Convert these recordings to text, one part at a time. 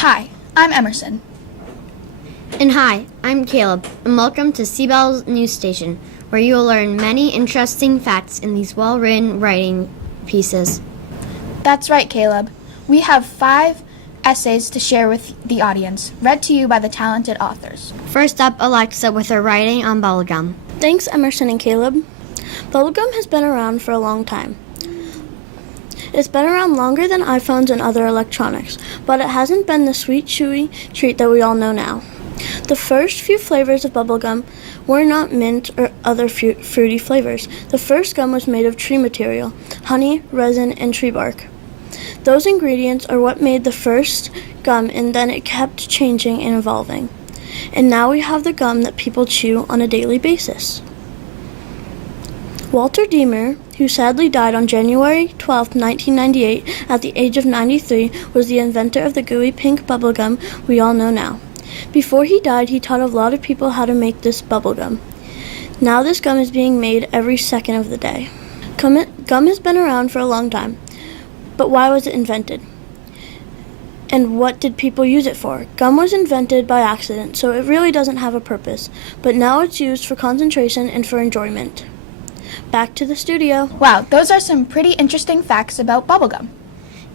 Hi, I'm Emerson. And hi, I'm Caleb, and welcome to Seabell's News Station, where you will learn many interesting facts in these well-written writing pieces. That's right, Caleb. We have 5 essays to share with the audience, read to you by the talented authors. First up, Alexa with her writing on bubblegum. Thanks, Emerson and Caleb. Bubblegum has been around for a long time. It's been around longer than iPhones and other electronics, but it hasn't been the sweet, chewy treat that we all know now. The first few flavors of bubblegum were not mint or other fruity flavors. The first gum was made of tree material, honey, resin, and tree bark. Those ingredients are what made the first gum, and then it kept changing and evolving. And now we have the gum that people chew on a daily basis. Walter Deamer, who sadly died on January 12, 1998, at the age of 93, was the inventor of the gooey pink bubblegum we all know now. Before he died, he taught a lot of people how to make this bubblegum. Now this gum is being made every second of the day. Gum has been around for a long time, but why was it invented? And what did people use it for? Gum was invented by accident, so it really doesn't have a purpose, but now it's used for concentration and for enjoyment. Back to the studio. Wow, those are some pretty interesting facts about bubblegum.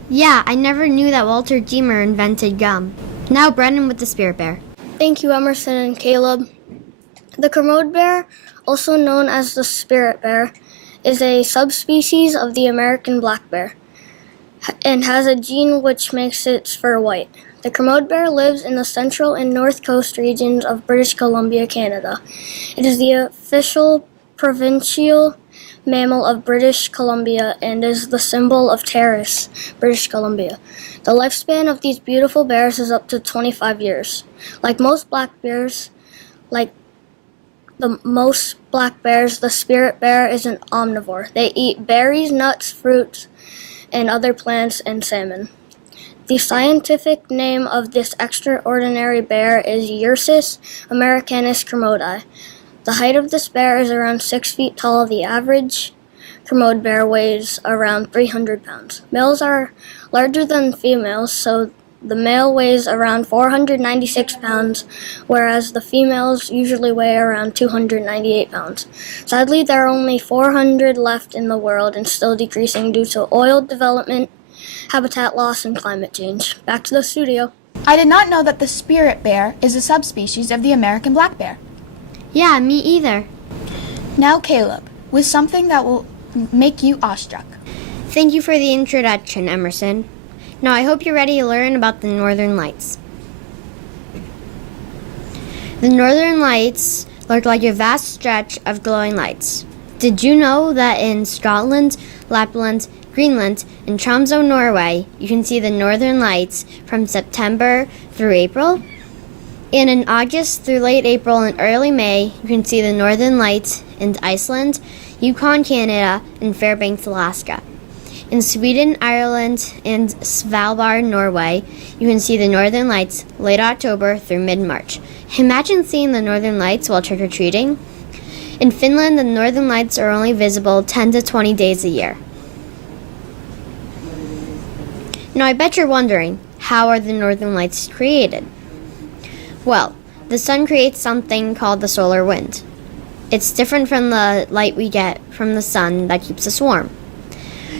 Yeah, I never knew that Walter Deamer invented gum. Now Brennan with the Spirit Bear. Thank you, Emerson and Caleb. The Kermode bear, also known as the spirit bear, is a subspecies of the American black bear and has a gene which makes its fur white. The Kermode bear lives in the central and north coast regions of British Columbia, Canada. It is the official provincial mammal of British Columbia and is the symbol of Terrace, British Columbia. The lifespan of these beautiful bears is up to 25 years. Like most black bears, the spirit bear is an omnivore. They eat berries, nuts, fruits, and other plants and salmon. The scientific name of this extraordinary bear is Ursus americanus kermodi. The height of this bear is around 6 feet tall. The average Kermode bear weighs around 300 pounds. Males are larger than females, so the male weighs around 496 pounds, whereas the females usually weigh around 298 pounds. Sadly, there are only 400 left in the world and still decreasing due to oil development, habitat loss, and climate change. Back to the studio. I did not know that the spirit bear is a subspecies of the American black bear. Yeah, me either. Now Caleb, with something that will make you awestruck. Thank you for the introduction, Emerson. Now I hope you're ready to learn about the Northern Lights. The Northern Lights look like a vast stretch of glowing lights. Did you know that in Scotland, Lapland, Greenland, and Tromsø, Norway, you can see the Northern Lights from September through April? And in August through late April and early May, you can see the Northern Lights in Iceland, Yukon, Canada, and Fairbanks, Alaska. In Sweden, Ireland, and Svalbard, Norway, you can see the Northern Lights late October through mid-March. Imagine seeing the Northern Lights while trick-or-treating. In Finland, the Northern Lights are only visible 10 to 20 days a year. Now I bet you're wondering, how are the Northern Lights created? Well, the sun creates something called the solar wind. It's different from the light we get from the sun that keeps us warm.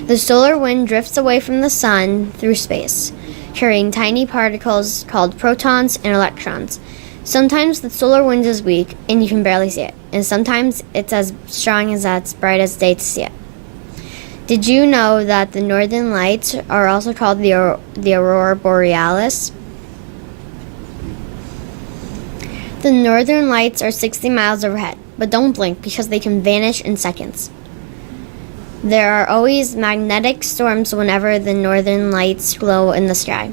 The solar wind drifts away from the sun through space, carrying tiny particles called protons and electrons. Sometimes the solar wind is weak and you can barely see it, and sometimes it's as strong as it's bright as day to see it. Did you know that the Northern Lights are also called the Aurora Borealis? The Northern Lights are 60 miles overhead, but don't blink because they can vanish in seconds. There are always magnetic storms whenever the Northern Lights glow in the sky.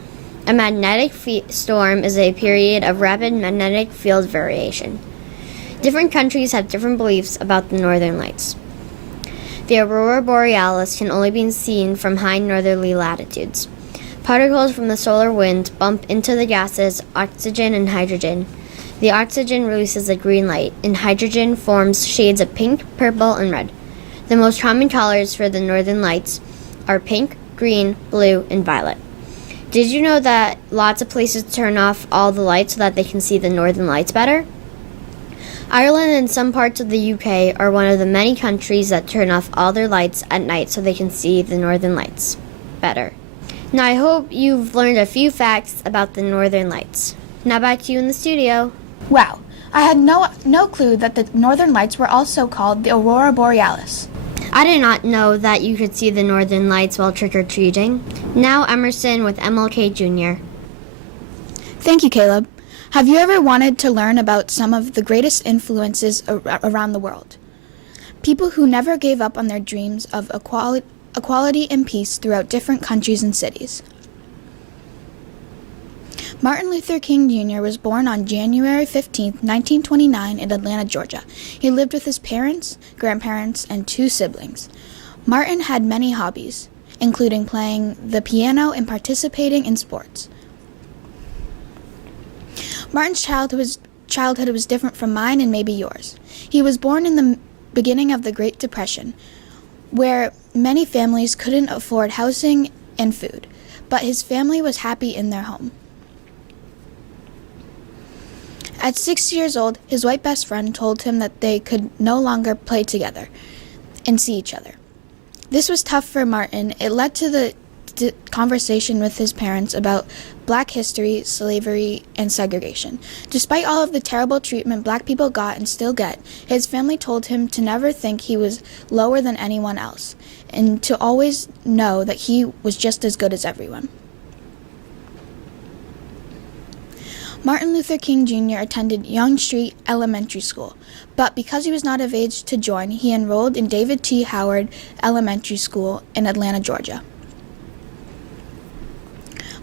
A magnetic storm is a period of rapid magnetic field variation. Different countries have different beliefs about the Northern Lights. The aurora borealis can only be seen from high northerly latitudes. Particles from the solar wind bump into the gases oxygen and hydrogen. The oxygen releases a green light, and hydrogen forms shades of pink, purple, and red. The most common colors for the northern lights are pink, green, blue, and violet. Did you know that lots of places turn off all the lights so that they can see the northern lights better? Ireland and some parts of the UK are one of the many countries that turn off all their lights at night so they can see the northern lights better. Now I hope you've learned a few facts about the northern lights. Now back to you in the studio. Wow, I had no clue that the northern lights were also called the aurora borealis. I did not know that you could see the northern lights while trick-or-treating. Now Emerson with MLK Jr. Thank you, Caleb. Have you ever wanted to learn about some of the greatest influences around the world? People who never gave up on their dreams of equality and peace throughout different countries and cities. Martin Luther King Jr. was born on January 15, 1929 in Atlanta, Georgia. He lived with his parents, grandparents, and 2 siblings. Martin had many hobbies, including playing the piano and participating in sports. Martin's childhood was different from mine and maybe yours. He was born in the beginning of the Great Depression, where many families couldn't afford housing and food, but his family was happy in their home. At 6 years old, his white best friend told him that they could no longer play together and see each other. This was tough for Martin. It led to the conversation with his parents about black history, slavery, and segregation. Despite all of the terrible treatment black people got and still get, his family told him to never think he was lower than anyone else, and to always know that he was just as good as everyone. Martin Luther King Jr. attended Young Street Elementary School, but because he was not of age to join, he enrolled in David T. Howard Elementary School in Atlanta, Georgia.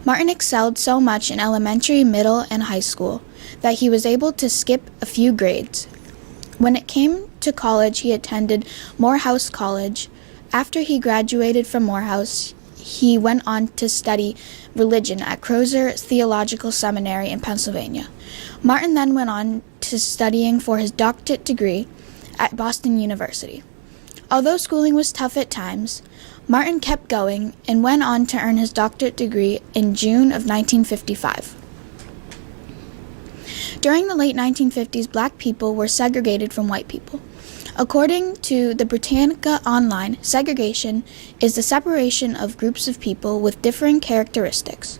Martin excelled so much in elementary, middle, and high school that he was able to skip a few grades. When it came to college, he attended Morehouse College. After he graduated from Morehouse, he went on to study religion at Crozer Theological Seminary in Pennsylvania. Martin then went on to studying for his doctorate degree at Boston University. Although schooling was tough at times, Martin kept going and went on to earn his doctorate degree in June of 1955. During the late 1950s, black people were segregated from white people. According to the Britannica Online, segregation is the separation of groups of people with differing characteristics.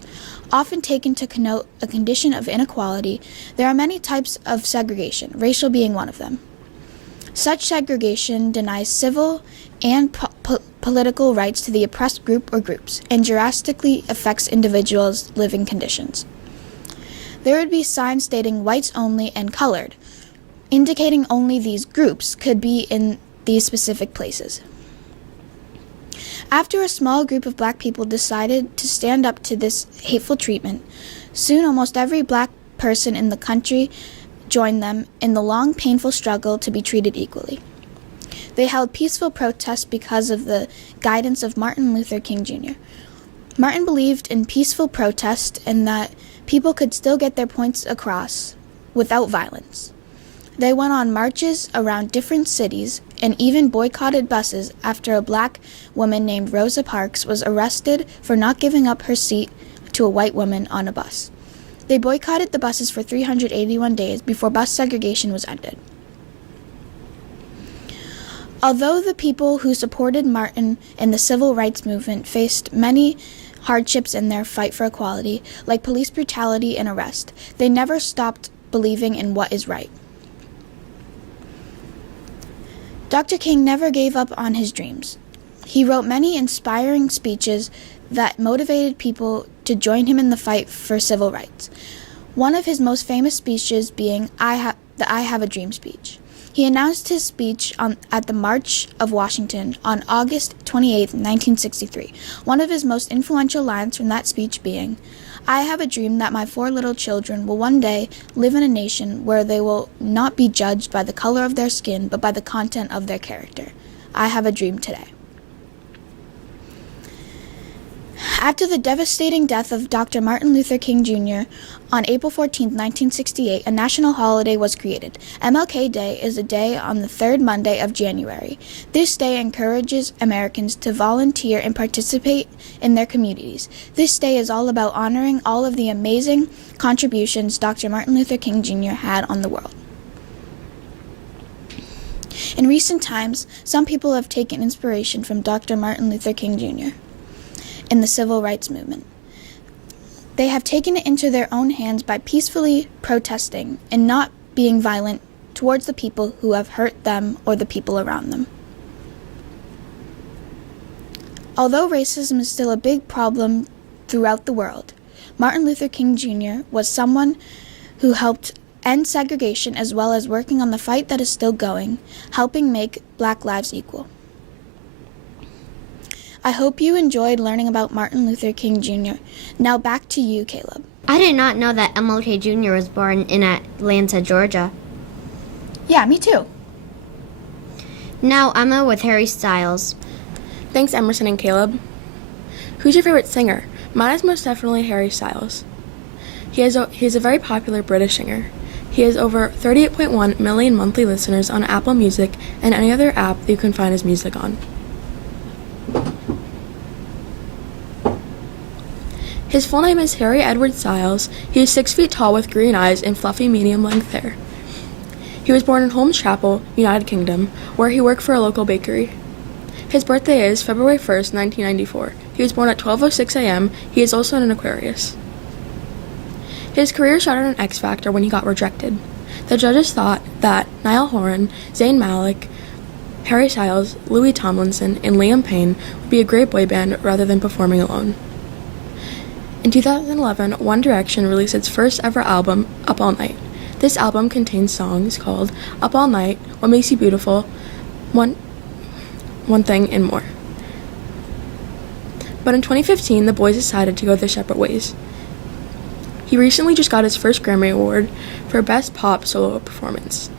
Often taken to connote a condition of inequality, there are many types of segregation, racial being one of them. Such segregation denies civil and political rights to the oppressed group or groups, and drastically affects individuals' living conditions. There would be signs stating whites only and colored, indicating only these groups could be in these specific places. After a small group of black people decided to stand up to this hateful treatment, soon almost every black person in the country joined them in the long, painful struggle to be treated equally. They held peaceful protests because of the guidance of Martin Luther King Jr. Martin believed in peaceful protest and that people could still get their points across without violence. They went on marches around different cities and even boycotted buses after a black woman named Rosa Parks was arrested for not giving up her seat to a white woman on a bus. They boycotted the buses for 381 days before bus segregation was ended. Although the people who supported Martin in the civil rights movement faced many hardships in their fight for equality, like police brutality and arrest, they never stopped believing in what is right. Dr. King never gave up on his dreams. He wrote many inspiring speeches that motivated people to join him in the fight for civil rights. One of his most famous speeches being the I Have a Dream speech. He announced his speech at the March of Washington on August 28, 1963. One of his most influential lines from that speech being, "I have a dream that my 4 little children will one day live in a nation where they will not be judged by the color of their skin, but by the content of their character." I Have a Dream Today. After the devastating death of Dr. Martin Luther King Jr. on April 14, 1968, a national holiday was created. MLK Day is a day on the third Monday of January. This day encourages Americans to volunteer and participate in their communities. This day is all about honoring all of the amazing contributions Dr. Martin Luther King Jr. had on the world. In recent times, some people have taken inspiration from Dr. Martin Luther King Jr. in the civil rights movement. They have taken it into their own hands by peacefully protesting and not being violent towards the people who have hurt them or the people around them. Although racism is still a big problem throughout the world, Martin Luther King Jr. was someone who helped end segregation as well as working on the fight that is still going, helping make Black lives equal. I hope you enjoyed learning about Martin Luther King Jr. Now back to you, Caleb. I did not know that MLK Jr. was born in Atlanta, Georgia. Yeah, me too. Now Emma with Harry Styles. Thanks, Emerson and Caleb. Who's your favorite singer? Mine is most definitely Harry Styles. He is a very popular British singer. He has over 38.1 million monthly listeners on Apple Music and any other app that you can find his music on. His full name is Harry Edward Styles. He is 6 feet tall with green eyes and fluffy medium-length hair. He was born in Holmes Chapel, United Kingdom, where he worked for a local bakery. His birthday is February 1st, 1994. He was born at 12:06 a.m. He is also an Aquarius. His career started on X Factor when he got rejected. The judges thought that Niall Horan, Zayn Malik, Harry Styles, Louis Tomlinson, and Liam Payne would be a great boy band rather than performing alone. In 2011, One Direction released its first ever album, Up All Night. This album contains songs called Up All Night, What Makes You Beautiful, One Thing, and more. But in 2015, the boys decided to go their separate ways. He recently just got his first Grammy Award for Best Pop Solo Performance.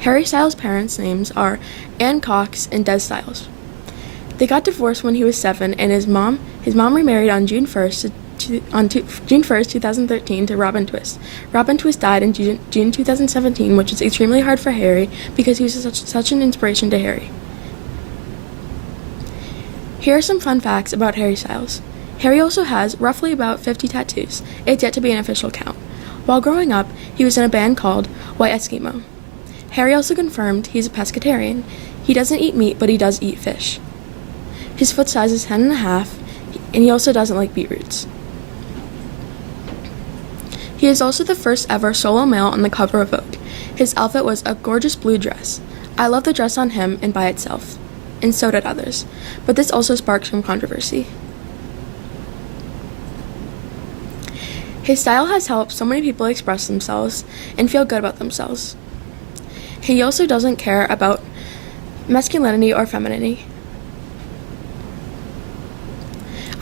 Harry Styles' parents' names are Ann Cox and Des Styles. They got divorced when he was 7, and his mom remarried on June 1st, 2013 to Robin Twist. Robin Twist died in June 2017, which is extremely hard for Harry because he was such an inspiration to Harry. Here are some fun facts about Harry Styles. Harry also has roughly about 50 tattoos. It's yet to be an official count. While growing up, he was in a band called White Eskimo. Harry also confirmed he's a pescatarian. He doesn't eat meat, but he does eat fish. His foot size is 10.5, and he also doesn't like beetroots. He is also the first ever solo male on the cover of Vogue. His outfit was a gorgeous blue dress. I love the dress on him and by itself, and so did others, but this also sparked some controversy. His style has helped so many people express themselves and feel good about themselves. He also doesn't care about masculinity or femininity.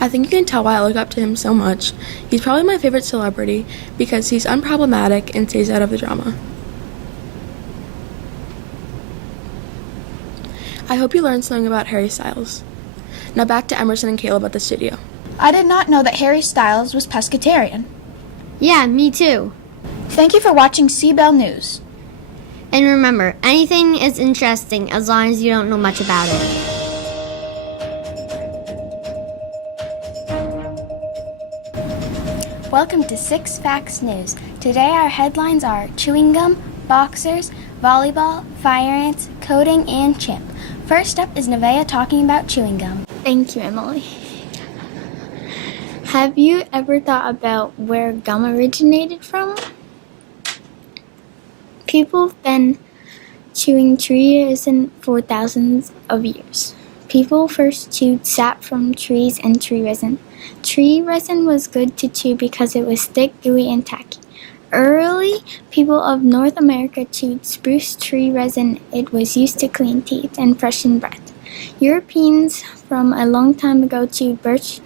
I think you can tell why I look up to him so much. He's probably my favorite celebrity because he's unproblematic and stays out of the drama. I hope you learned something about Harry Styles. Now back to Emerson and Caleb at the studio. I did not know that Harry Styles was pescatarian. Yeah, me too. Thank you for watching Seabell News. And remember, anything is interesting as long as you don't know much about it. Welcome to 6 Facts News. Today our headlines are chewing gum, boxers, volleyball, fire ants, coding, and chimp. First up is Nevaeh talking about chewing gum. Thank you, Emily. Have you ever thought about where gum originated from? People have been chewing tree resin for thousands of years. People first chewed sap from trees and tree resin. Tree resin was good to chew because it was thick, gooey, and tacky. Early people of North America chewed spruce tree resin. It was used to clean teeth and freshen breath. Europeans from a long time ago chewed birch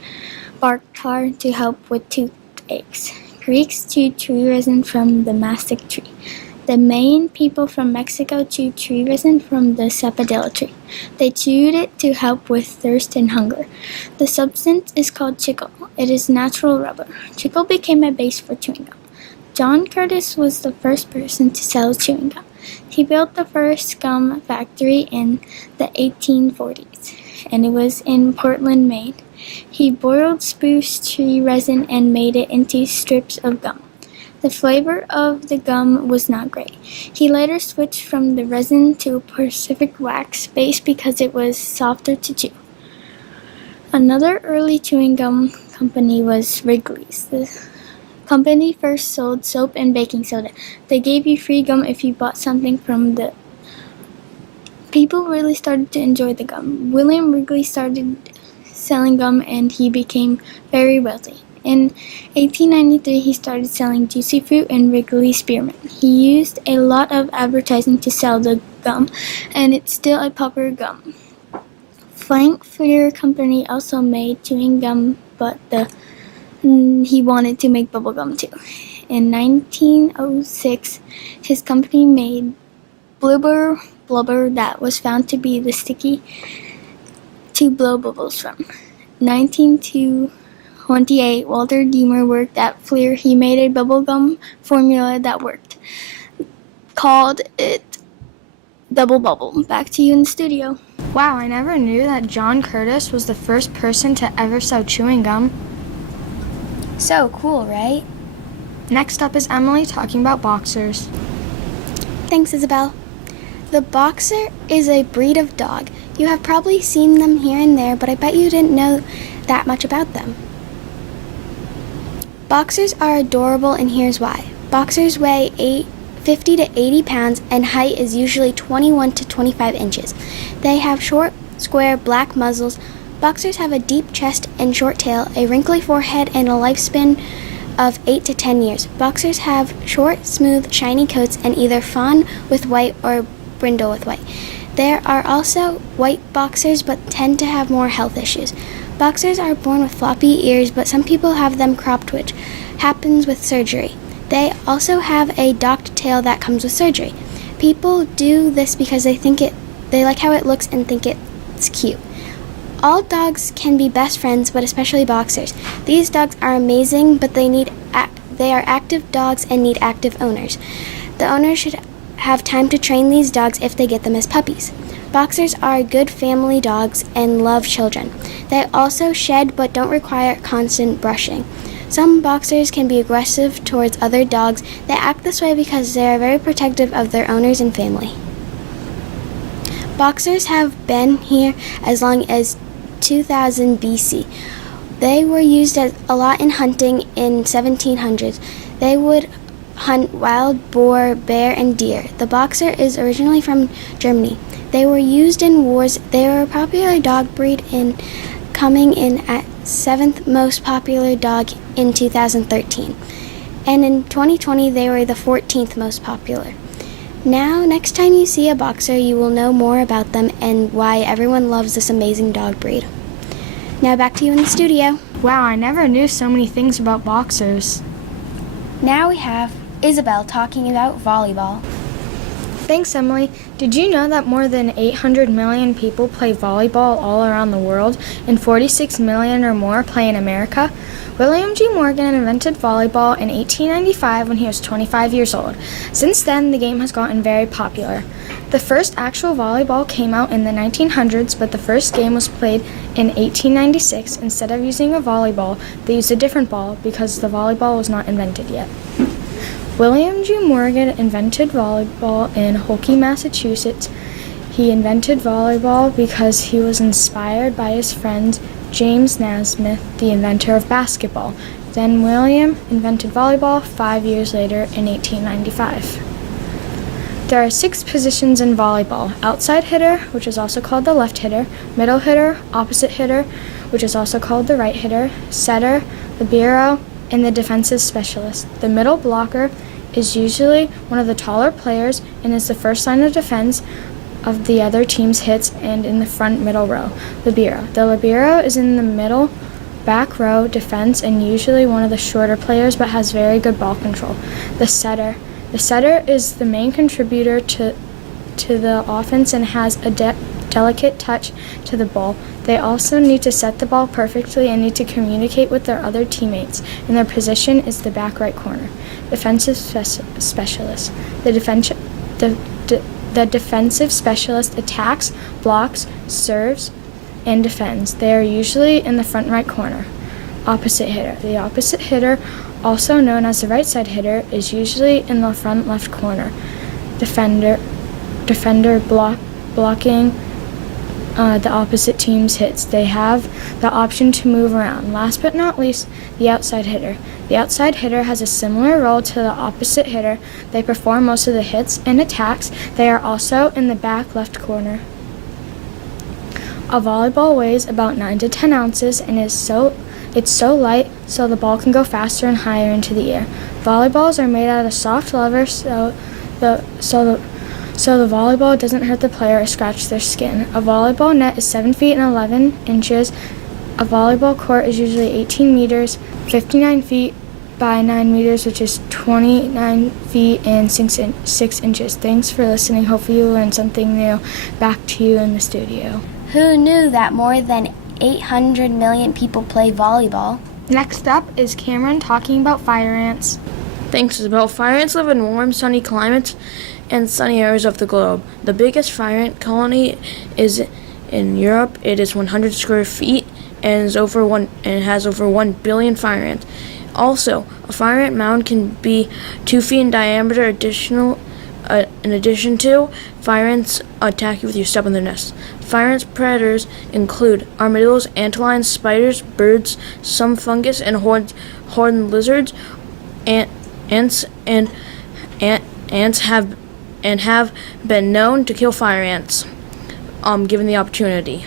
bark tar to help with toothaches. Greeks chewed tree resin from the mastic tree. The Mayan people from Mexico chewed tree resin from the sapodilla tree. They chewed it to help with thirst and hunger. The substance is called chicle. It is natural rubber. Chicle became a base for chewing gum. John Curtis was the first person to sell chewing gum. He built the first gum factory in the 1840s, and it was in Portland, Maine. He boiled spruce tree resin and made it into strips of gum. The flavor of the gum was not great. He later switched from the resin to a Pacific wax base because it was softer to chew. Another early chewing gum company was Wrigley's. The company first sold soap and baking soda. They gave you free gum if you bought something from the... People really started to enjoy the gum. William Wrigley started selling gum and he became very wealthy. In 1893, he started selling juicy fruit and Wrigley spearmint. He used a lot of advertising to sell the gum, and it's still a popular gum. Frank Fleer Company also made chewing gum, but he wanted to make bubble gum too. In 1906, his company made blubber that was found to be the sticky to blow bubbles from. 1928, Walter Deemer worked at Fleer. He made a bubblegum formula that worked. Called it Double Bubble. Back to you in the studio. Wow, I never knew that John Curtis was the first person to ever sell chewing gum. So cool, right? Next up is Emily talking about boxers. Thanks, Isabel. The boxer is a breed of dog. You have probably seen them here and there, but I bet you didn't know that much about them. Boxers are adorable, and here's why. Boxers weigh 50 to 80 pounds, and height is usually 21 to 25 inches. They have short, square, black muzzles. Boxers have a deep chest and short tail, a wrinkly forehead, and a lifespan of 8 to 10 years. Boxers have short, smooth, shiny coats and either fawn with white or brindle with white. There are also white boxers, but tend to have more health issues. Boxers are born with floppy ears, but some people have them cropped, which happens with surgery. They also have a docked tail that comes with surgery. People do this because they like how it looks and think it's cute. All dogs can be best friends, but especially boxers. These dogs are amazing, but they are active dogs and need active owners. The owner should have time to train these dogs if they get them as puppies. Boxers are good family dogs and love children. They also shed but don't require constant brushing. Some boxers can be aggressive towards other dogs. They act this way because they are very protective of their owners and family. Boxers have been here as long as 2000 BC. They were used a lot in hunting in 1700s. They would hunt wild boar, bear, and deer. The boxer is originally from Germany. They were used in wars. They were a popular dog breed, coming in at 7th most popular dog in 2013. And in 2020, they were the 14th most popular. Now, next time you see a boxer, you will know more about them and why everyone loves this amazing dog breed. Now back to you in the studio. Wow, I never knew so many things about boxers. Now we have Isabel talking about volleyball. Thanks, Emily. Did you know that more than 800 million people play volleyball all around the world, and 46 million or more play in America? William G. Morgan invented volleyball in 1895 when he was 25 years old. Since then, the game has gotten very popular. The first actual volleyball came out in the 1900s, but the first game was played in 1896. Instead of using a volleyball, they used a different ball because the volleyball was not invented yet. William G. Morgan invented volleyball in Holkey, Massachusetts. He invented volleyball because he was inspired by his friend James Naismith, the inventor of basketball. Then William invented volleyball 5 years later in 1895. There are 6 positions in volleyball: outside hitter, which is also called the left hitter, middle hitter, opposite hitter, which is also called the right hitter, setter, libero, and the defensive specialist. The middle blocker is usually one of the taller players and is the first line of defense of the other team's hits and in the front middle row. Libero. The libero is in the middle back row defense and usually one of the shorter players but has very good ball control. The setter. The setter is the main contributor to the offense and has a delicate touch to the ball. They also need to set the ball perfectly and need to communicate with their other teammates. And their position is the back right corner. Defensive specialist. The defensive specialist attacks, blocks, serves, and defends. They are usually in the front right corner. Opposite hitter. The opposite hitter, also known as the right side hitter, is usually in the front left corner. Defender blocking the opposite team's hits. They have the option to move around. Last but not least, the outside hitter. The outside hitter has a similar role to the opposite hitter. They perform most of the hits and attacks. They are also in the back left corner. A volleyball weighs about 9 to 10 ounces and it's so light so the ball can go faster and higher into the air. Volleyballs are made out of soft leather so the volleyball doesn't hurt the player or scratch their skin. A volleyball net is 7 feet and 11 inches. A volleyball court is usually 18 meters, 59 feet by 9 meters, which is 29 feet and 6 inches. Thanks for listening. Hopefully you learned something new. Back to you in the studio. Who knew that more than 800 million people play volleyball? Next up is Cameron talking about fire ants. Thanks, Isabel. Fire ants live in warm, sunny climates and sunny areas of the globe. The biggest fire ant colony is in Europe. It is 100 square feet and has over 1 billion fire ants. Also, a fire ant mound can be 2 feet in diameter. In addition to, fire ants attack you with your step on their nests. Fire ants' predators include armadillos, antlions, spiders, birds, some fungus, and horned lizards. Ants have been known to kill fire ants, given the opportunity,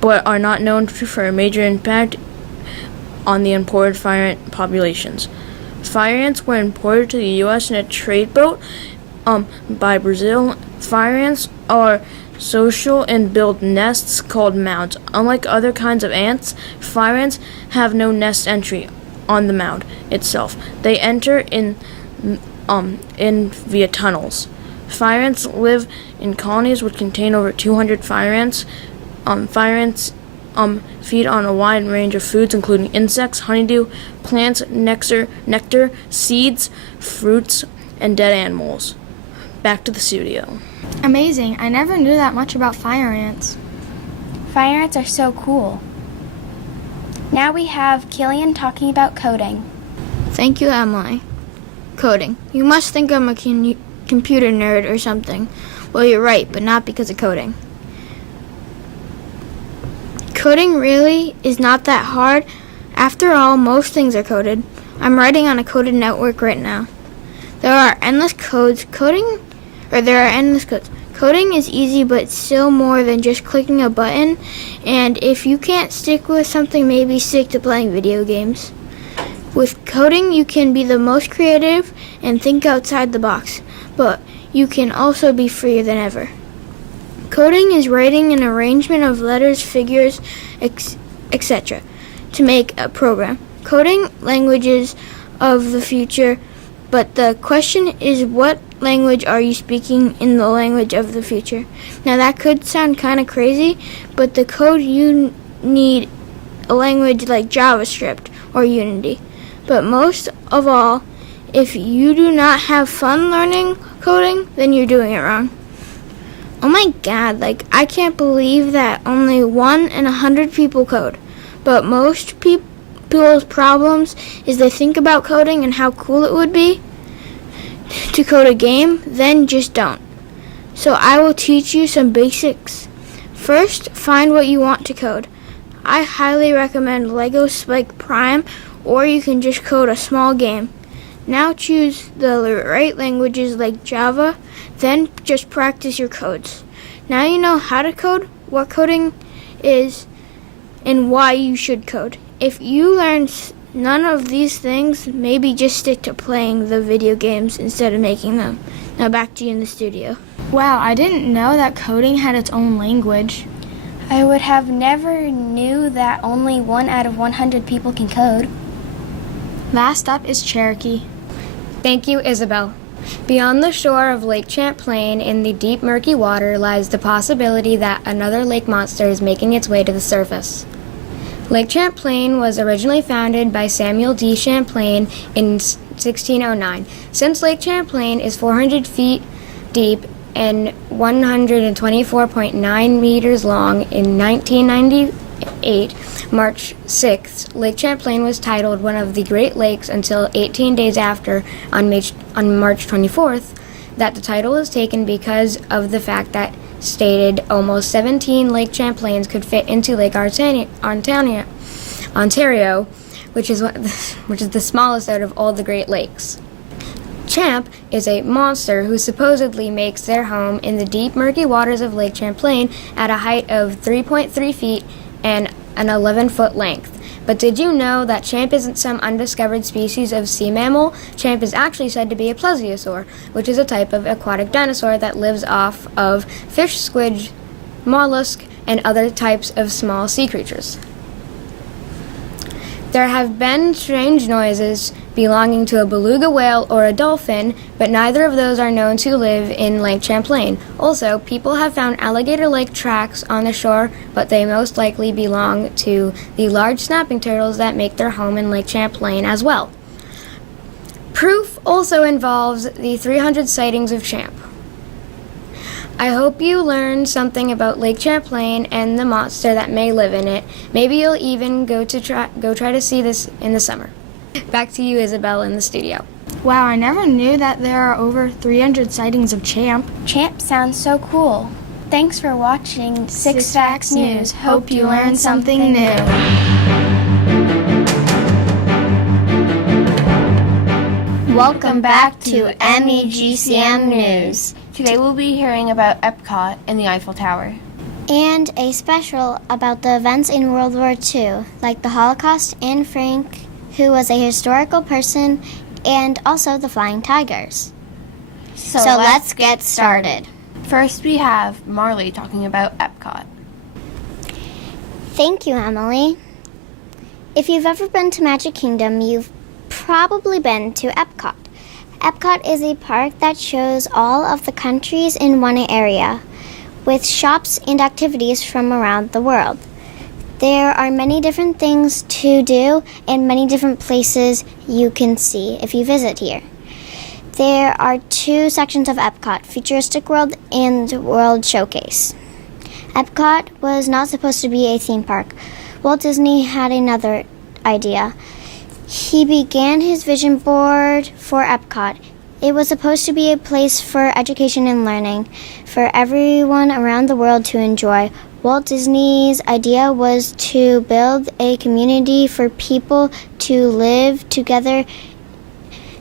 but are not known for a major impact on the imported fire ant populations. Fire ants were imported to the U.S. in a trade boat by Brazil. Fire ants are social and build nests called mounds. Unlike other kinds of ants, fire ants have no nest entry on the mound itself. They enter in via tunnels. Fire ants live in colonies which contain over 200 fire ants. Fire ants feed on a wide range of foods, including insects, honeydew, plants, nectar, seeds, fruits, and dead animals. Back to the studio. Amazing. I never knew that much about fire ants. Fire ants are so cool. Now we have Killian talking about coding. Thank you, Emily. Coding. You must think I'm a computer nerd or something. Well, you're right, but not because of coding. Coding really is not that hard. After all, most things are coded. I'm writing on a coded network right now. There are endless codes. Coding is easy, but still more than just clicking a button. And if you can't stick with something, maybe stick to playing video games. With coding, you can be the most creative and think outside the box, but you can also be freer than ever. Coding is writing an arrangement of letters, figures, etc. to make a program. Coding languages of the future, but the question is, what language are you speaking in the language of the future? Now that could sound kind of crazy, but the code you need a language like JavaScript or Unity. But most of all, if you do not have fun learning coding, then you're doing it wrong. Oh my god, I can't believe that only 1 in 100 people code. But most people's problems is they think about coding and how cool it would be to code a game, then just don't. So I will teach you some basics. First, find what you want to code. I highly recommend Lego Spike Prime, or you can just code a small game. Now choose the right languages like Java, then just practice your codes. Now you know how to code, what coding is, and why you should code. If you learn none of these things, maybe just stick to playing the video games instead of making them. Now back to you in the studio. Wow, I didn't know that coding had its own language. I would have never knew that only 1 out of 100 people can code. Last up is Cherokee. Thank you, Isabel. Beyond the shore of Lake Champlain in the deep murky water lies the possibility that another lake monster is making its way to the surface. Lake Champlain was originally founded by Samuel D. Champlain in 1609. Since Lake Champlain is 400 feet deep and 124.9 meters long, in 1998, March 6th, Lake Champlain was titled one of the Great Lakes until 18 days after, on March 24th, that the title was taken because of the fact that stated almost 17 Lake Champlains could fit into Lake Ontario, which is the smallest out of all the Great Lakes. Champ is a monster who supposedly makes their home in the deep, murky waters of Lake Champlain at a height of 3.3 feet and an 11-foot length. But did you know that Champ isn't some undiscovered species of sea mammal? Champ is actually said to be a plesiosaur, which is a type of aquatic dinosaur that lives off of fish, squid, mollusk, and other types of small sea creatures. There have been strange noises belonging to a beluga whale or a dolphin, but neither of those are known to live in Lake Champlain. Also, people have found alligator-like tracks on the shore, but they most likely belong to the large snapping turtles that make their home in Lake Champlain as well. Proof also involves the 300 sightings of Champ. I hope you learned something about Lake Champlain and the monster that may live in it. Maybe you'll even go try to see this in the summer. Back to you, Isabel, in the studio. Wow, I never knew that there are over 300 sightings of Champ. Champ sounds so cool. Thanks for watching Six Facts News. Hope you learned something new. Welcome back to MEGCM News. Today we'll be hearing about Epcot and the Eiffel Tower. And a special about the events in World War II, like the Holocaust and Frank, who was a historical person, and also the Flying Tigers. So let's get started. First we have Marley talking about Epcot. Thank you, Emily. If you've ever been to Magic Kingdom, you've probably been to Epcot. Epcot is a park that shows all of the countries in one area, with shops and activities from around the world. There are many different things to do and many different places you can see if you visit here. There are two sections of Epcot, Futuristic World and World Showcase. Epcot was not supposed to be a theme park. Walt Disney had another idea. He began his vision board for Epcot. It was supposed to be a place for education and learning for everyone around the world to enjoy. Walt Disney's idea was to build a community for people to live together.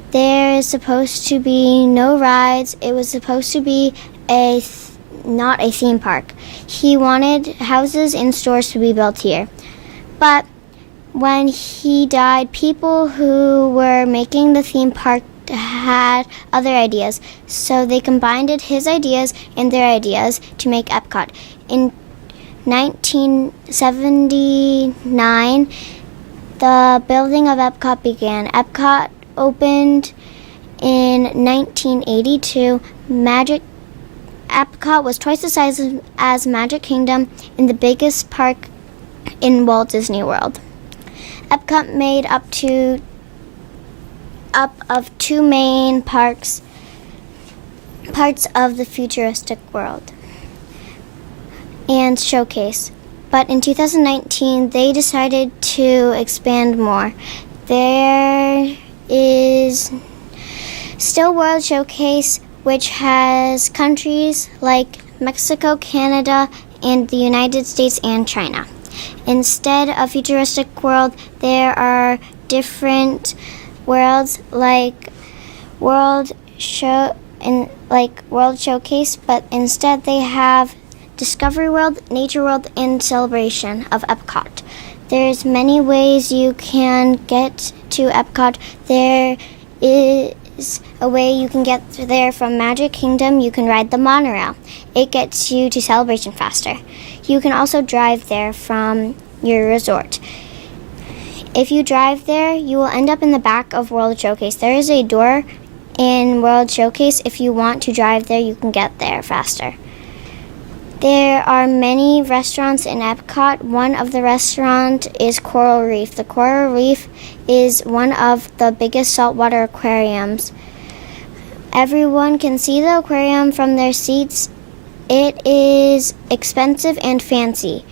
There is supposed to be no rides. It was supposed to be not a theme park. He wanted houses and stores to be built here. But when he died, people who were making the theme park had other ideas, so they combined his ideas and their ideas to make Epcot. In 1979, the building of Epcot began. Epcot opened in 1982. Epcot was twice the size as Magic Kingdom and the biggest park in Walt Disney World. Epcot made up of two main parts of the Futuristic World and Showcase. But in 2019, they decided to expand more. There is still World Showcase, which has countries like Mexico, Canada, and the United States and China. Instead of Futuristic World, there are different worlds like World Showcase, but instead they have Discovery World, Nature World, and Celebration of Epcot. There's many ways you can get to Epcot. There is a way you can get there from Magic Kingdom. You can ride the monorail. It gets you to Celebration faster. You can also drive there from your resort. If you drive there, you will end up in the back of World Showcase. There is a door in World Showcase. If you want to drive there, you can get there faster. There are many restaurants in Epcot. One of the restaurants is Coral Reef. The Coral Reef is one of the biggest saltwater aquariums. Everyone can see the aquarium from their seats. It is expensive and fancy,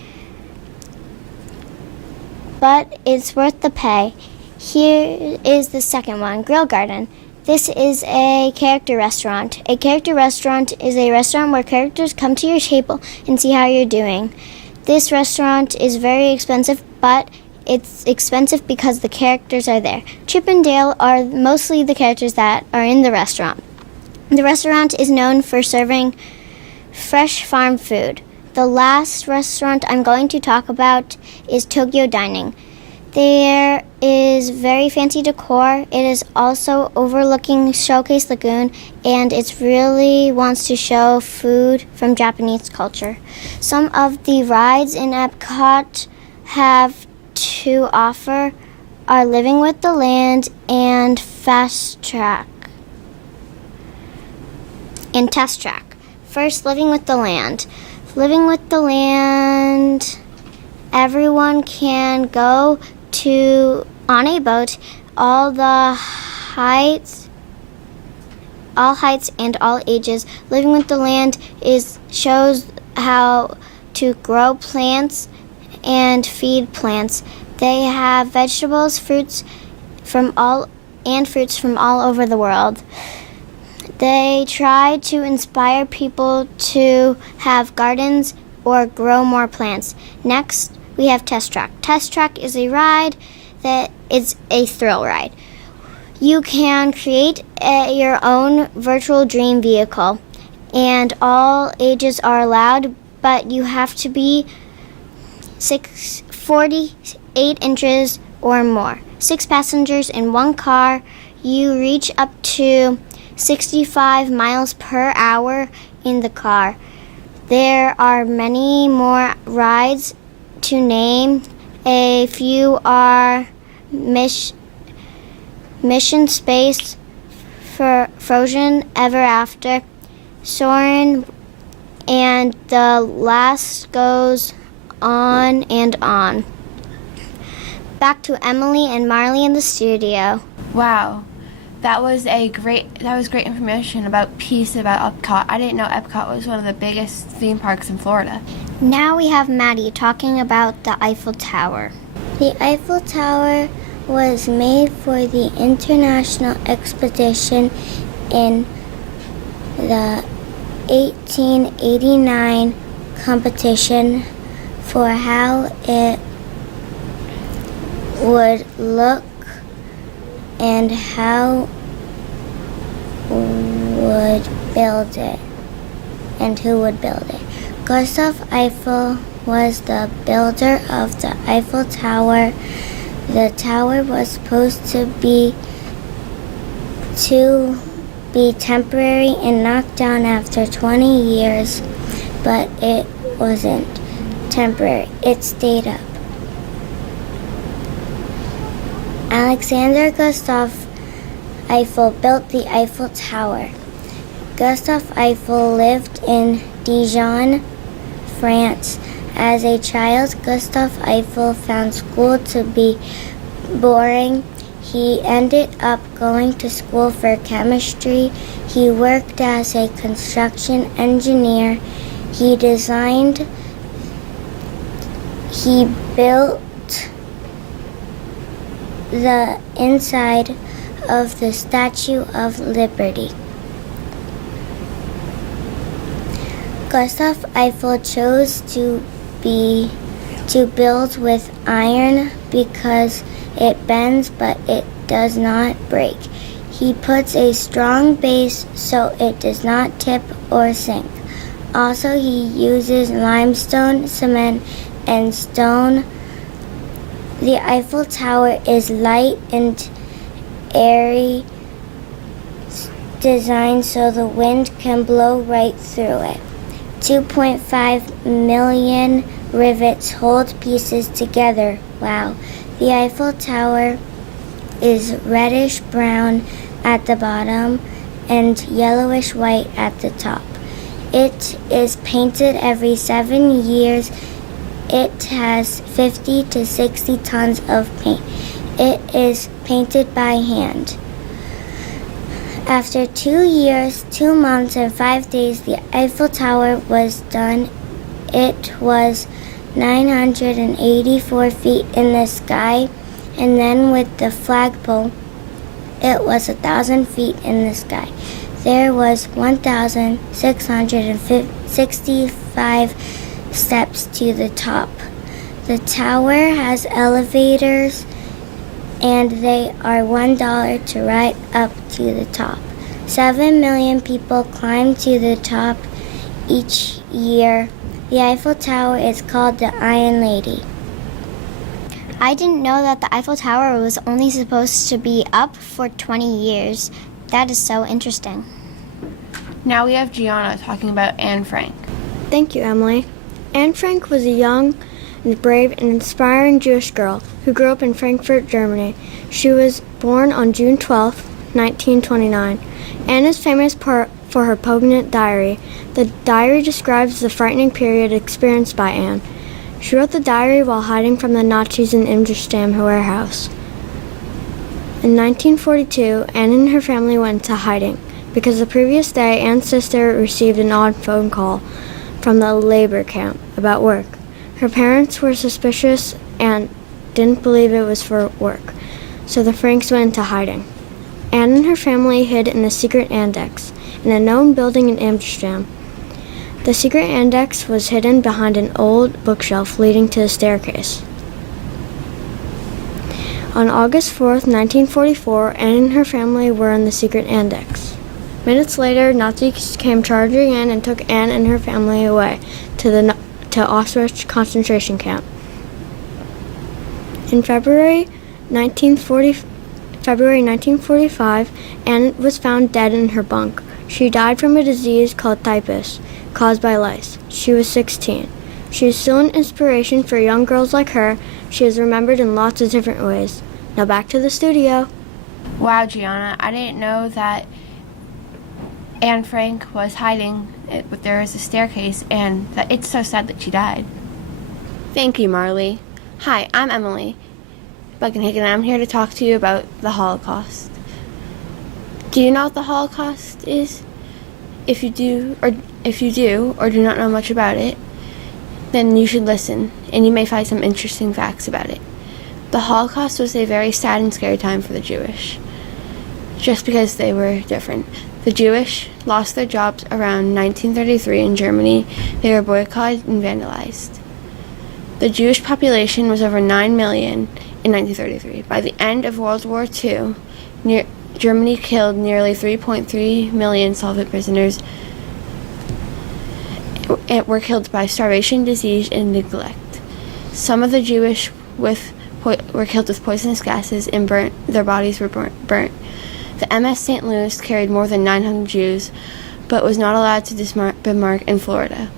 but it's worth the pay. Here is the second one, Grill Garden. This is a character restaurant. A character restaurant is a restaurant where characters come to your table and see how you're doing. This restaurant is very expensive, but it's expensive because the characters are there. Chip and Dale are mostly the characters that are in the restaurant. The restaurant is known for serving fresh farm food. The last restaurant I'm going to talk about is Tokyo Dining. There is very fancy decor. It is also overlooking Showcase Lagoon, and it really wants to show food from Japanese culture. Some of the rides in Epcot have to offer are Living with the Land and Fast Track and Test Track. First, Living with the Land. Living with the Land, everyone can go to on a boat, all heights and all ages. Living with the Land shows how to grow plants and feed plants. They have vegetables, fruits from all over the world. They try to inspire people to have gardens or grow more plants. Next, we have Test Track. Test Track is a ride that is a thrill ride. You can create your own virtual dream vehicle, and all ages are allowed, but you have to be 48 inches or more. 6 passengers in one car. You reach up to 65 miles per hour in the car. There are many more rides to name. A few are Mission Space, Frozen Ever After, Soarin', and the last goes on and on. Back to Emily and Marley in the studio. Wow. That was great information about Epcot. I didn't know Epcot was one of the biggest theme parks in Florida. Now we have Maddie talking about the Eiffel Tower. The Eiffel Tower was made for the International Expedition in the 1889 competition for how it would look and how would build it and who would build it. Gustav Eiffel was the builder of the Eiffel Tower. The tower was supposed to be temporary and knocked down after 20 years, but it wasn't temporary. It stayed up. Alexander Gustav Eiffel built the Eiffel Tower. Gustav Eiffel lived in Dijon, France. As a child, Gustav Eiffel found school to be boring. He ended up going to school for chemistry. He worked as a construction engineer. He built the inside of the Statue of Liberty. Gustav Eiffel chose to build with iron because it bends but it does not break. He puts a strong base so it does not tip or sink. Also, he uses limestone, cement, and stone. The Eiffel Tower is light and airy, designed so the wind can blow right through it. 2.5 million rivets hold pieces together. Wow. The Eiffel Tower is reddish brown. at the bottom and yellowish white at the top. It is painted every 7 years. It has 50 to 60 tons of paint. It is painted by hand. After 2 years, 2 months, and 5 days, the Eiffel Tower was done. It was 984 feet in the sky, and then with the flagpole, it was 1,000 feet in the sky. There was 1,665 steps to the top. The tower has elevators, and they are $1 to ride up to the top. 7 million people climb to the top each year. The Eiffel Tower is called the Iron Lady. I didn't know that the Eiffel Tower was only supposed to be up for 20 years. That is so interesting. Now we have Gianna talking about Anne Frank. Thank you, Emily. Anne Frank was a young and brave and inspiring Jewish girl who grew up in Frankfurt, Germany. She was born on June 12, 1929. Anne is famous for her poignant diary. The diary describes the frightening period experienced by Anne. She wrote the diary while hiding from the Nazis in Imgerstam warehouse. In 1942, Anne and her family went into hiding because the previous day Anne's sister received an odd phone call from the labor camp about work. Her parents were suspicious and didn't believe it was for work, so the Franks went into hiding. Anne and her family hid in a secret annex in a known building in Amsterdam. The secret annex was hidden behind an old bookshelf leading to the staircase. On August 4th, 1944, Anne and her family were in the secret annex. Minutes later, Nazis came charging in and took Anne and her family away to Auschwitz concentration camp. In February 1945, Anne was found dead in her bunk. She died from a disease called typhus, caused by lice. She was 16. She is still an inspiration for young girls like her. She is remembered in lots of different ways. Now back to the studio. Wow, Gianna, I didn't know that Anne Frank was hiding. There was a staircase, and that it's so sad that she died. Thank you, Marley. Hi, I'm Emily Buckenhagen, and I'm here to talk to you about the Holocaust. Do you know what the Holocaust is? If you do or do not know much about it, then you should listen, and you may find some interesting facts about it. The Holocaust was a very sad and scary time for the Jewish, just because they were different. The Jewish lost their jobs around 1933 in Germany. They were boycotted and vandalized. The Jewish population was over 9 million in 1933. By the end of World War II, Germany killed nearly 3.3 million Soviet prisoners and were killed by starvation, disease, and neglect. Some of the Jewish were killed with poisonous gases and their bodies were burnt. The MS St. Louis carried more than 900 Jews, but was not allowed to debark in Florida,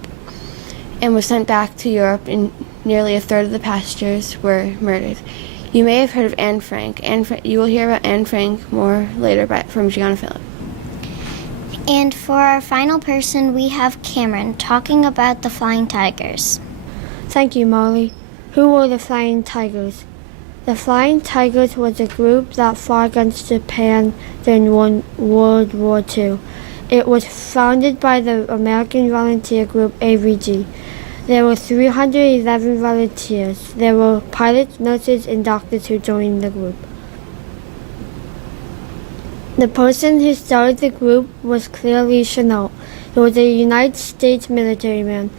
and was sent back to Europe, and nearly a third of the passengers were murdered. You may have heard of Anne Frank. You will hear about Anne Frank more later from Gianna Phillip. And for our final person, we have Cameron talking about the Flying Tigers. Thank you, Molly. Who were the Flying Tigers? The Flying Tigers was a group that fought against Japan during World War II. It was founded by the American volunteer group AVG. There were 311 volunteers. There were pilots, nurses, and doctors who joined the group. The person who started the group was clearly Chenault. He was a United States military man.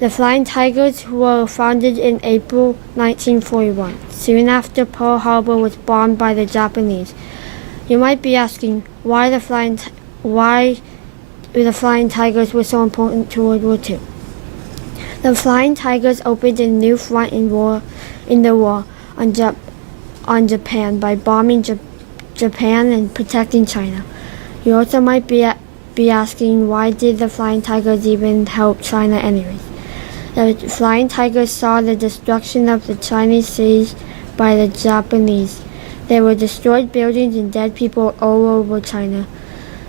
The Flying Tigers were founded in April 1941, soon after Pearl Harbor was bombed by the Japanese. You might be asking why the Flying Tigers were so important to World War II. The Flying Tigers opened a new front in the war on Japan by bombing Japan and protecting China. You also might be asking why did the Flying Tigers even help China anyways? The Flying Tigers saw the destruction of the Chinese cities by the Japanese. There were destroyed buildings and dead people all over China.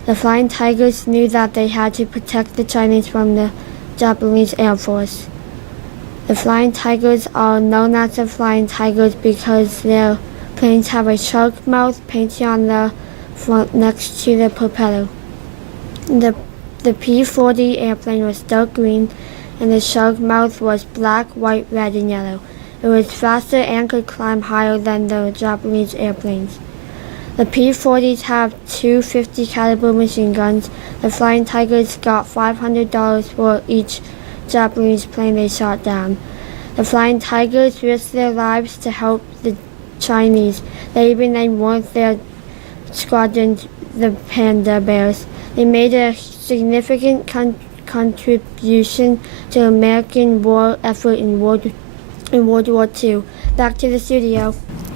The Flying Tigers knew that they had to protect the Chinese from the Japanese Air Force. The Flying Tigers are known as the Flying Tigers because their planes have a shark mouth painted on the front next to the propeller. The P-40 airplane was dark green, and the shark mouth was black, white, red, and yellow. It was faster and could climb higher than the Japanese airplanes. The P-40s have two .50 caliber machine guns. The Flying Tigers got $500 for each Japanese plane they shot down. The Flying Tigers risked their lives to help the Chinese. They even named one of their squadrons the Panda Bears. They made a significant contribution to the American war effort in World War II. Back to the studio.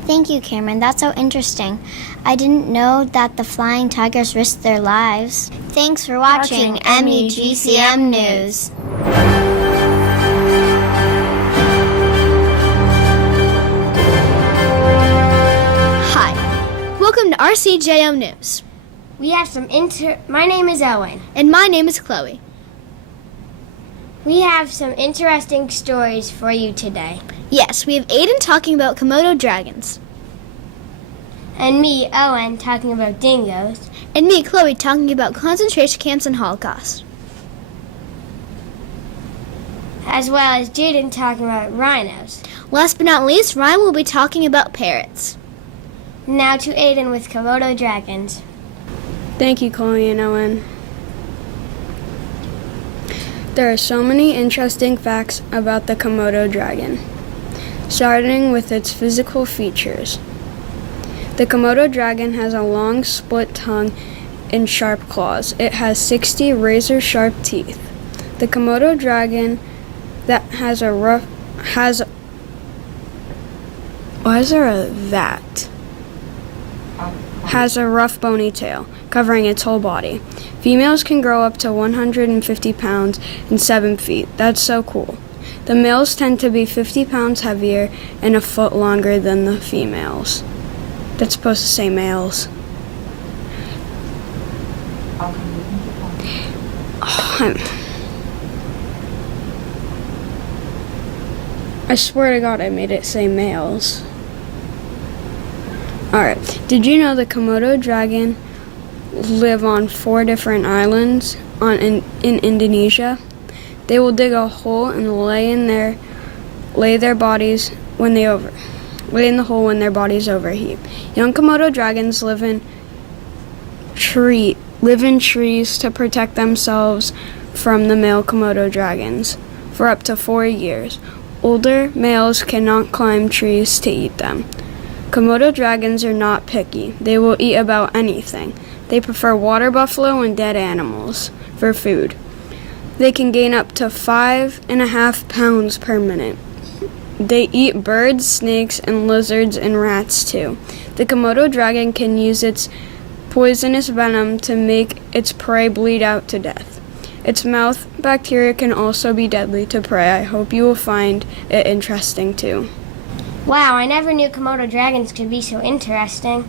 Thank you, Cameron. That's so interesting. I didn't know that the Flying Tigers risked their lives. Thanks for watching MEGCM News. Hi, welcome to RCJO News. We have some My name is Owen. And my name is Chloe. We have some interesting stories for you today. Yes, we have Aiden talking about Komodo dragons. And me, Owen, talking about dingoes. And me, Chloe, talking about concentration camps and Holocaust. As well as Jaden talking about rhinos. Last but not least, Ryan will be talking about parrots. Now to Aiden with Komodo dragons. Thank you, Chloe and Owen. There are so many interesting facts about the Komodo dragon, starting with its physical features. The Komodo dragon has a long split tongue and sharp claws. It has 60 razor-sharp teeth. The Komodo dragon has a rough bony tail covering its whole body. Females can grow up to 150 pounds and 7 feet. That's so cool. The males tend to be 50 pounds heavier and a foot longer than the females. That's supposed to say males. I swear to God I made it say males. Alright, did you know the Komodo dragon live on 4 different islands in Indonesia? They will dig a hole and lay in the hole when their bodies overheat. Young Komodo dragons live in trees to protect themselves from the male Komodo dragons for up to 4 years. Older males cannot climb trees to eat them. Komodo dragons are not picky. They will eat about anything. They prefer water buffalo and dead animals for food. They can gain up to 5.5 pounds per minute. They eat birds, snakes, and lizards and rats too. The Komodo dragon can use its poisonous venom to make its prey bleed out to death. Its mouth bacteria can also be deadly to prey. I hope you will find it interesting too. Wow, I never knew Komodo dragons could be so interesting.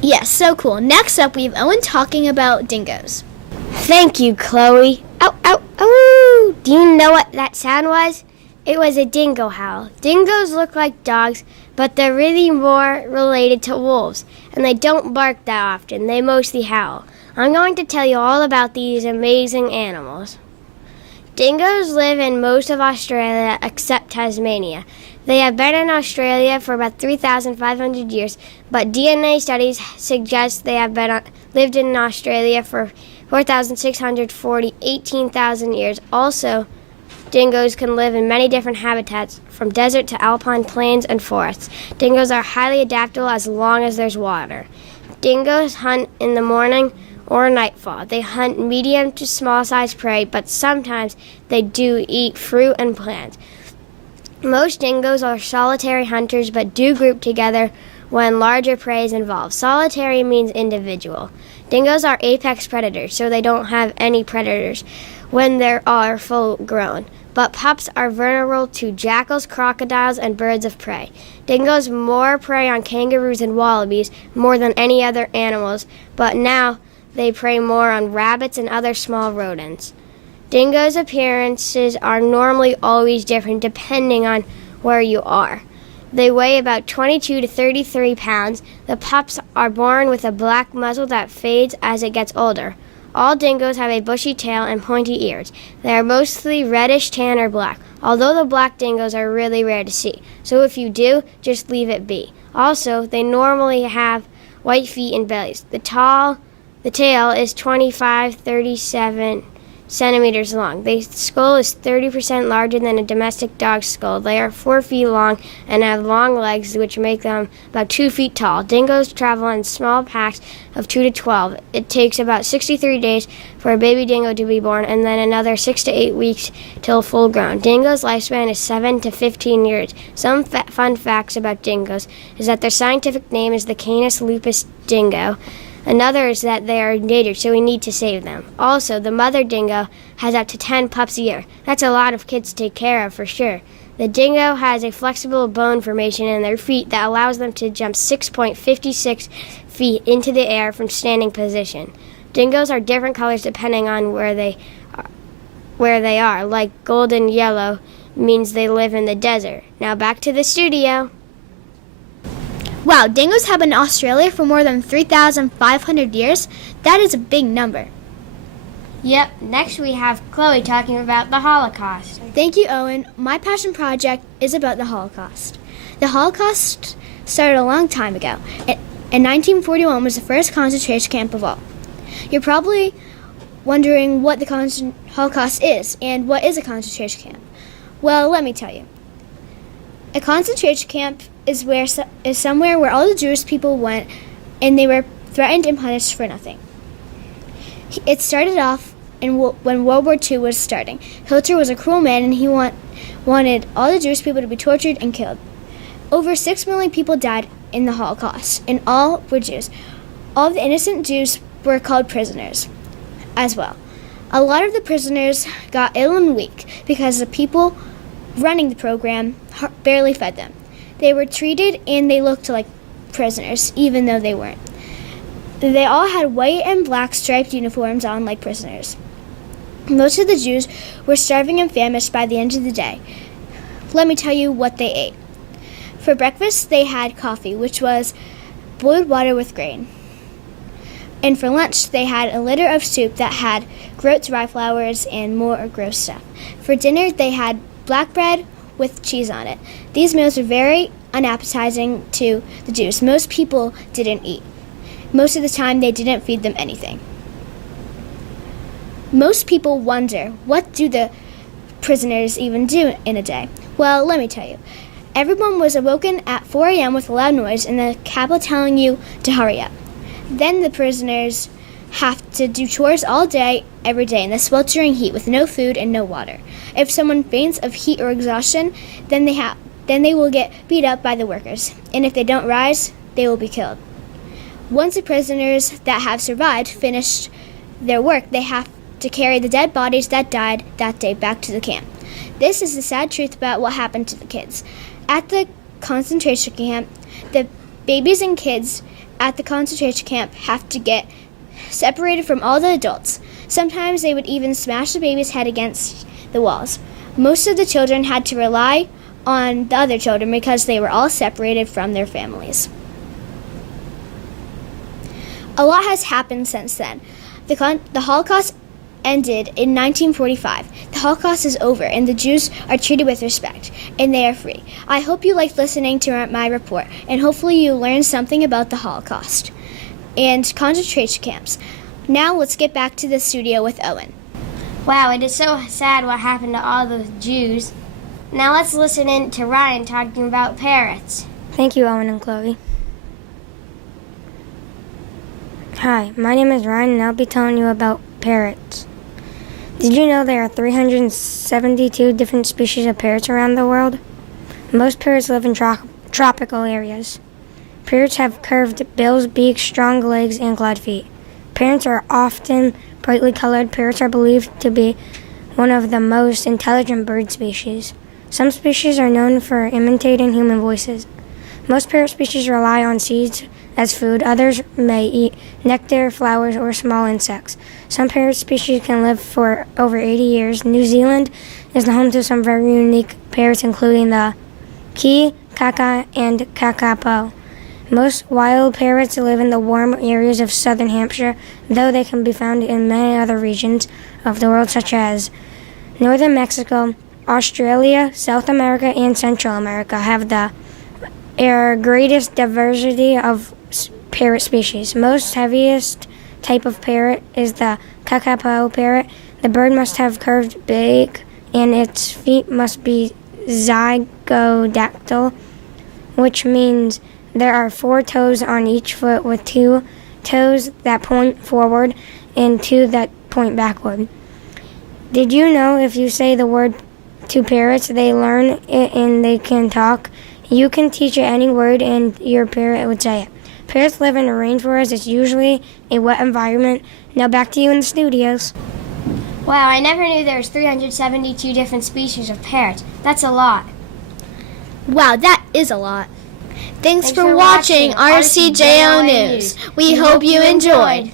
Yes, so cool. Next up, we have Owen talking about dingoes. Thank you, Chloe. Ow, ow, ow! Do you know what that sound was? It was a dingo howl. Dingoes look like dogs, but they're really more related to wolves, and they don't bark that often. They mostly howl. I'm going to tell you all about these amazing animals. Dingoes live in most of Australia except Tasmania. They have been in Australia for about 3,500 years, but DNA studies suggest they have lived in Australia for 18,000 years. Also, dingoes can live in many different habitats, from desert to alpine plains and forests. Dingoes are highly adaptable as long as there's water. Dingoes hunt in the morning or nightfall. They hunt medium to small-sized prey, but sometimes they do eat fruit and plants. Most dingoes are solitary hunters, but do group together when larger prey is involved. Solitary means individual. Dingoes are apex predators, so they don't have any predators when they are full grown. but pups are vulnerable to jackals, crocodiles, and birds of prey. Dingoes more prey on kangaroos and wallabies more than any other animals, but now they prey more on rabbits and other small rodents. Dingoes' appearances are normally always different depending on where you are. They weigh about 22 to 33 pounds. The pups are born with a black muzzle that fades as it gets older. All dingoes have a bushy tail and pointy ears. They are mostly reddish, tan, or black, although the black dingoes are really rare to see. So if you do, just leave it be. Also, they normally have white feet and bellies. The tail is 25-37 centimeters long. The skull is 30% larger than a domestic dog's skull. They are 4 feet long and have long legs, which make them about 2 feet tall. Dingoes travel in small packs of 2 to 12. It takes about 63 days for a baby dingo to be born, and then another 6 to 8 weeks till full grown. Dingo's lifespan is 7 to 15 years. Some fun facts about dingoes is that their scientific name is the Canis lupus dingo. Another is that they are endangered, so we need to save them. Also, the mother dingo has up to 10 pups a year. That's a lot of kids to take care of, for sure. The dingo has a flexible bone formation in their feet that allows them to jump 6.56 feet into the air from standing position. Dingoes are different colors depending on where they are. Like golden yellow means they live in the desert. Now back to the studio. Wow, dingoes have been in Australia for more than 3,500 years. That is a big number. Yep, next we have Chloe talking about the Holocaust. Thank you, Owen. My passion project is about the Holocaust. The Holocaust started a long time ago. In 1941 was the first concentration camp of all. You're probably wondering what the Holocaust is and what is a concentration camp. Well, let me tell you. A concentration camp is somewhere where all the Jewish people went and they were threatened and punished for nothing. It started off when World War II was starting. Hitler was a cruel man and he wanted all the Jewish people to be tortured and killed. Over 6 million people died in the Holocaust, and all were Jews. All of the innocent Jews were called prisoners as well. A lot of the prisoners got ill and weak because the people running the program barely fed them. They were treated and they looked like prisoners, even though they weren't. They all had white and black striped uniforms on like prisoners. Most of the Jews were starving and famished by the end of the day. Let me tell you what they ate. For breakfast, they had coffee, which was boiled water with grain. And for lunch, they had a litter of soup that had groats, rye flowers, and more gross stuff. For dinner, they had black bread with cheese on it. These meals were very unappetizing to the Jews. Most people didn't eat. Most of the time, they didn't feed them anything. Most people wonder, what do the prisoners even do in a day? Well, let me tell you. Everyone was awoken at 4 a.m. with a loud noise and the cabo telling you to hurry up. Then the prisoners have to do chores all day, every day, in the sweltering heat with no food and no water. If someone faints of heat or exhaustion, then they will get beat up by the workers. And if they don't rise, they will be killed. Once the prisoners that have survived finish their work, they have to carry the dead bodies that died that day back to the camp. This is the sad truth about what happened to the kids. At the concentration camp, the babies and kids at the concentration camp have to get separated from all the adults. Sometimes they would even smash the baby's head against the walls. Most of the children had to rely on the other children because they were all separated from their families. A lot has happened since then. The Holocaust ended in 1945. The Holocaust is over and the Jews are treated with respect and they are free. I hope you liked listening to my report and hopefully you learned something about the Holocaust and concentration camps. Now let's get back to the studio with Owen. Wow, it is so sad what happened to all those Jews. Now let's listen in to Ryan talking about parrots. Thank you, Owen and Chloe. Hi, my name is Ryan and I'll be telling you about parrots. Did you know there are 372 different species of parrots around the world? Most parrots live in tropical areas. Parrots have curved bills, beaks, strong legs, and clawed feet. Parrots are often brightly colored. Parrots are believed to be one of the most intelligent bird species. Some species are known for imitating human voices. Most parrot species rely on seeds as food. Others may eat nectar, flowers, or small insects. Some parrot species can live for over 80 years. New Zealand is the home to some very unique parrots, including the kea, kaka, and kakapo. Most wild parrots live in the warm areas of southern Hampshire, though they can be found in many other regions of the world, such as northern Mexico, Australia, South America, and Central America have the greatest diversity of parrot species. Most heaviest type of parrot is the kakapo parrot. The bird must have curved beak, and its feet must be zygodactyl, which means there are 4 toes on each foot, with 2 toes that point forward and 2 that point backward. Did you know if you say the word to parrots, they learn it and they can talk? You can teach it any word and your parrot would say it. Parrots live in a rainforest. It's usually a wet environment. Now back to you in the studios. Wow, I never knew there was 372 different species of parrots. That's a lot. Wow, that is a lot. Thanks for watching RCJO News. We hope you enjoyed.